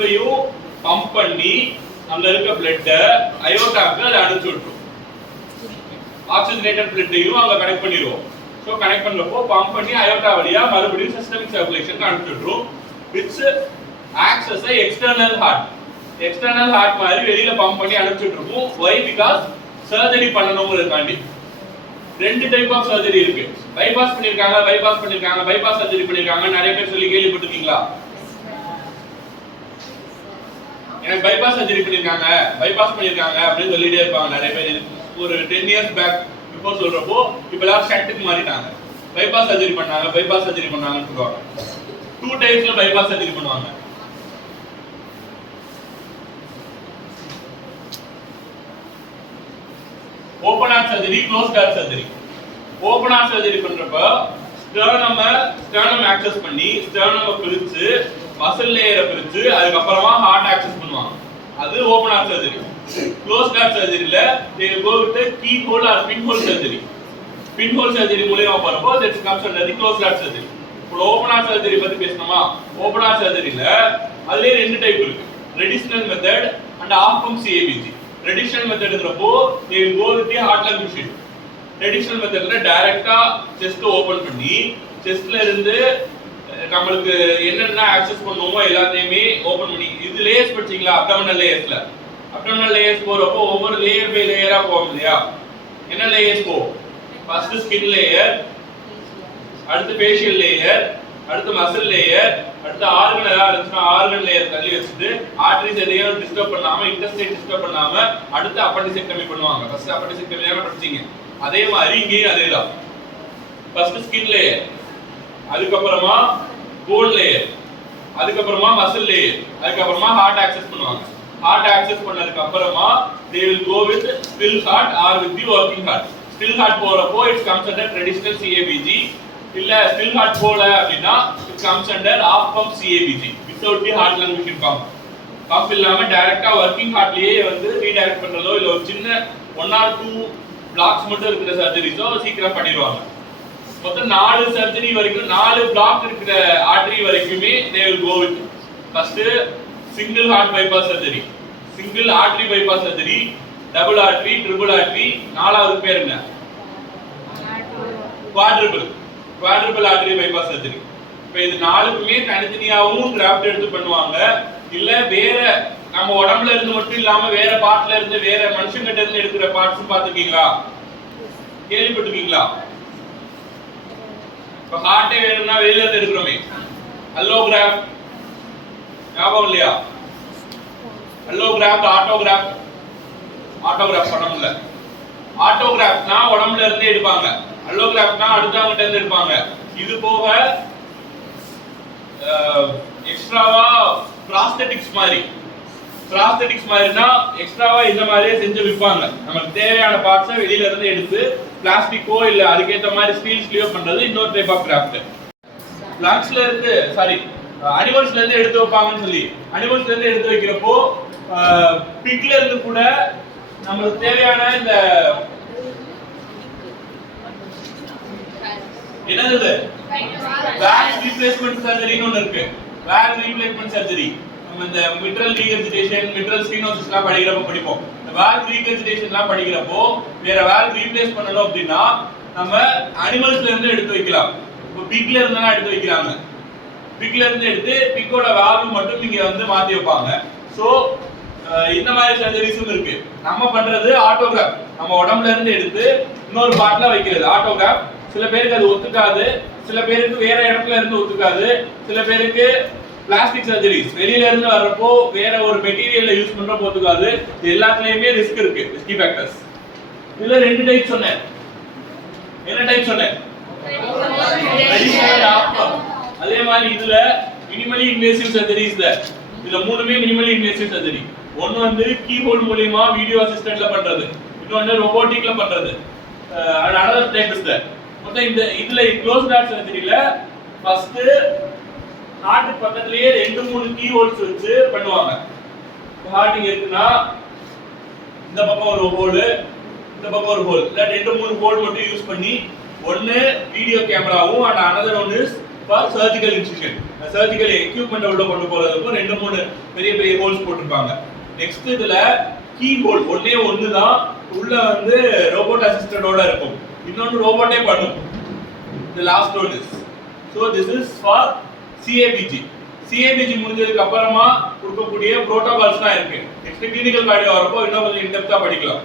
திரும்பியும் பம்ப் பண்ணி அங்க இருக்க பிளட்ட அயோட்டாக்கு அதை அனுப்பிச்சு விட்டுரும். ஆக்சிஜனேட்டட் பிளட்டையும் அங்க கனெக்ட் பண்ணிடுவோம். ஸோ கனெக்ட் பண்றப்போ பம்ப் பண்ணி அயோட்டா வழியா மறுபடியும் சிஸ்டமிக் சர்க்குலேஷன் அனுப்பிச்சு விட்டுரும். Which acts as a external heart. External heart மாதிரி வெளியில பம்ப் பண்ணி அனுப்பிச்சிட்டு இருக்கும். why? because சர்ஜரி பண்ணணும்ங்கிறதுக்காண்டி. ரெண்டு டைப் ஆஃப் சர்ஜரி இருக்கு. பைபாஸ் பண்ணிருக்காங்க, பைபாஸ் சர்ஜரி பண்ணிருக்காங்க. நிறைய பேர் சொல்லி கேள்விப்பட்டிருக்கீங்களா? எனக்கு பைபாஸ் சர்ஜரி பண்ணிருக்காங்க அப்படின்னு சொல்லிட்டே இருப்பாங்க நிறைய பேர். ஒரு 10 years பேக் இப்போ சொல்றப்போ இப்ப எல்லாரும் ஷட்டுக்கு மாறிட்டாங்க. பைபாஸ் சர்ஜரி பண்ணாங்கன்னு சொல்லுவாங்க. 2 டைப்ஸ்ல பைபாஸ் சர்ஜரி பண்ணுவாங்க. Open heart surgery, closed heart surgery. Open heart surgery பண்றப்ப ஸ்டர்னம் ஆக்சஸ் பண்ணி ஸ்டர்னமை பிரிச்சு மசில் லேயரை பிரிச்சு அதுக்கு அப்புறமா ஹார்ட் ஆக்சஸ் பண்ணுவாங்க. அது open heart surgery. Closed heart சர்ஜரியில they go with the keyhole or pinhole surgery. pinhole surgery மூலமா போறப்போ that comes under the closed heart surgery. இப்போ ஓபன் ஹார்ட் சர்ஜரி பத்தி பேசணுமா? ஓபன் ஹார்ட் சர்ஜரியில அதுலயே ரெண்டு டைப் இருக்கு. Traditional method and off pump CABG. Traditional மெத்தட்ன்றப்போ they will go with the heart lung machine. ட்ரெடிஷனல் மெத்தட்ல டைரக்டா செஸ்ட் ஓபன் பண்ணி செஸ்ட்ல இருந்து நமக்கு என்னென்ன ஆக்சஸ் பண்ணுவோமோ எல்லாத்தையுமே ஓபன் பண்ணி இது லேயர்ஸ் படிச்சீங்களா? அப்டாமினல் லேயர்ஸ் போறப்போ ஒவ்வொரு லேயர் பை லேயரா போகும் இல்லையா? என்ன லேயர்ஸ் போகும்? ஃபர்ஸ்ட் ஸ்கின் லேயர், அடுத்து ஃபேஷியல் லேயர், அடுத்து மசில் லேயர், அடுத்து ஆர்கன் ஏதாவது இருந்துச்சுன்னா ஆர்கன் லேயர் தள்ளி வச்சுட்டு ஆர்டரிஸ் எதையும் டிஸ்டர்ப் பண்ணாம இன்டெஸ்டைன் டிஸ்டர்ப் பண்ணாம அடுத்து அப்பெண்டிசெக்டமி பண்ணுவாங்க. ஃபர்ஸ்ட் அப்பெண்டிசெக்டமி தான படிச்சீங்க. அதே மாதிரி இங்கேயும் அதேதான். ஃபர்ஸ்ட் ஸ்கின் லேயர், அதுக்கப்புறமா போன் லேயர், அதுக்கப்புறமா மசில் லேயர், அதுக்கப்புறமா ஹார்ட் ஆக்சஸ் பண்ணுவாங்க. ஹார்ட் ஆக்சஸ் பண்ணதுக்கு அப்புறமா they will go with still heart or with the working heart. still heart போறப்போ it comes under traditional CABG. இல்ல still heart போல அப்படினா it comes under off pump CABG without the heart lung machine pump. Pump இல்லாம டைரக்டா working heartலயே வந்து redirect பண்றதோ இல்ல ஒரு சின்ன 1 or 2 blocks மட்டும் இருக்கிற சர்ஜரிஸோ சீக்கிரம் பண்ணிடுவாங்க. மொத்தம் 4 சர்ஜரி வரைக்கும் 4 பிளாக் இருக்கிற ஆர்டரி வரைக்குமே they will go with first single heart bypass surgery, single artery bypass surgery, double artery, triple artery, நாலாவது பேர் என்ன? quadruple artery bypass surgery. இப்போ இது நாலுக்குமே தனித்தனியாவும் கிராஃப்ட் எடுத்து பண்ணுவாங்க. இல்ல வேற நம்ம உடம்புல இருந்து மட்டும் இல்லாம வேற பார்ட்ல இருந்து வேற மனுஷங்கிட்ட இருந்து எடுக்கிற பார்ட்ஸ் பாத்துக்கீங்களா? கேள்விப்பட்டிருக்கீங்களா? இப்போ ஹார்ட்டே வேணும்னா வெளியில இருந்து எடுக்கிறோமே, அல்லோகிராஃப்ட் ஞாபகம் இல்லையா? அல்லோகிராஃப்ட், ஆட்டோகிராஃப்ட் பண்ணல. ஆட்டோகிராஃப்ட்னா உடம்புல இருந்தே எடுப்பாங்க. அல்லோகிராஃப்ட்னா அடுத்தவங்கிட்ட இருந்து எடுப்பாங்க. இது போக எக்ஸ்ட்ராவா பிராஸ்தெட்டிக்ஸ் மாதிரினா எக்ஸ்ட்ராவா இந்த மாதிரியே செஞ்சு விற்பாங்க. நமக்கு தேவையான பார்ட்ஸை வெளியில இருந்து எடுத்து பிளாஸ்டிக்கோ இல்ல அதுக்கேற்ற மாதிரி ஸ்டீல்ஸ்லயோ பண்றது இன்னொரு டைப் ஆஃப் கிராஃப்ட். பிளான்ட்ஸ்ல இருந்து அனிமல்ஸ்ல இருந்து எடுத்து வைப்பாங்கன்னு சொல்லி அனிமல்ஸ்ல இருந்து எடுத்து வைக்கிறப்போ பிக்ல இருந்து கூட நமக்கு தேவையான இந்த என்னது வேல்வ் ரீப்ளேஸ்மென்ட் சர்ஜரின்னு ஒன்னு இருக்கு. வேல்வ் ரீப்ளேஸ்மென்ட் சர்ஜரி நம்ம இந்த மிட்ரல் ரீகர்ஜிடேஷன், மிட்ரல் ஸ்டீனோசிஸ்லாம் படிப்போம். இந்த வேல்வ் ரீகர்ஜிடேஷன்லாம் படிக்கிறப்போ வேற வேல்வ் ரீப்ளேஸ் பண்ணணும் அப்படின்னா நம்ம அனிமல்ஸ்ல இருந்து எடுத்து வைக்கலாம். இப்போ பிக்ல இருந்தா எடுத்து வைக்கிறாங்க. பிக்ல இருந்து எடுத்து பிக்கோட வால்வ் மட்டும் இங்க வந்து மாத்தி வைப்பாங்க. சோ இந்த மாதிரி சர்ஜரிஸும் இருக்கு. நம்ம பண்றது ஆட்டோகிராஃப். நம்ம உடம்புல இருந்து எடுத்து இன்னொரு பார்ட்ல வைக்கிறது ஆட்டோகிராஃப். சில பேருக்கு அது ஒத்துக்காது, சில பேருக்கு வேற இடத்துல இருந்து ஒத்துக்காது, சில பேருக்கு பிளாஸ்டிக் சர்ஜரிஸ் வெளியில இருந்து வர்றப்போ வேற ஒரு மெட்டீரியல்ல யூஸ் பண்றப்போ ஒத்துக்காது. எல்லாத்துலயுமே ரிஸ்க் இருக்கு, ரிஸ்கி ஃபேக்டர்ஸ். இதுல ரெண்டு டைப் சொன்னேன். என்ன டைப் சொன்னேன்? அதே மாதிரி இதுல மினிமலி இன்வேசிவ் சர்ஜரிஸ் இதுல மூணுமே மினிமலி இன்வேசிவ் சர்ஜரி. ஒன்னு வந்து கீஹோல் மூலமா வீடியோ அசிஸ்டன்ட்ல பண்றது, இன்னொன்னு ரோபோட்டிக்ல பண்றது. another type is that. மொத்தம் இந்த இதுல க்ளோஸ்ட் ஹார்ட் சர்ஜரியில ஃபர்ஸ்ட் ஹார்ட் பக்கத்துலயே 2-3 கீ ஹோல்ஸ் வச்சு பண்ணுவாங்க. ஹார்ட் இங்க இருக்குன்னா இந்த பக்கம் ஒரு ஹோல், இந்த பக்கம் ஒரு ஹோல், இல்ல 2-3 ஹோல் மட்டும் யூஸ் பண்ணி ஒன்னு வீடியோ கேமராவும் and another one is for surgical incision. Surgical equipment உள்ள கொண்டு போறதுக்கு 2-3 பெரிய பெரிய ஹோல்ஸ் போட்டிருப்பாங்க. நெக்ஸ்ட் இதுல கீ ஹோல் ஒண்ணு தான் உள்ள வந்து ரோபோட் அசிஸ்டன்டோட இருக்கும். இன்னொன்னு ரோபோட்டே பண்ணும். The last one is so this is for CABG. CABG முடிஞ்சதுக்கு அப்புறமா கொடுக்கக்கூடிய புரோட்டோகால்ஸ் தான் இருக்கு. நெக்ஸ்ட் கிளினிக்கல் கார்டியோ வரப்போ இன்னும் கொஞ்சம் இன்டெப்தா படிக்கலாம்.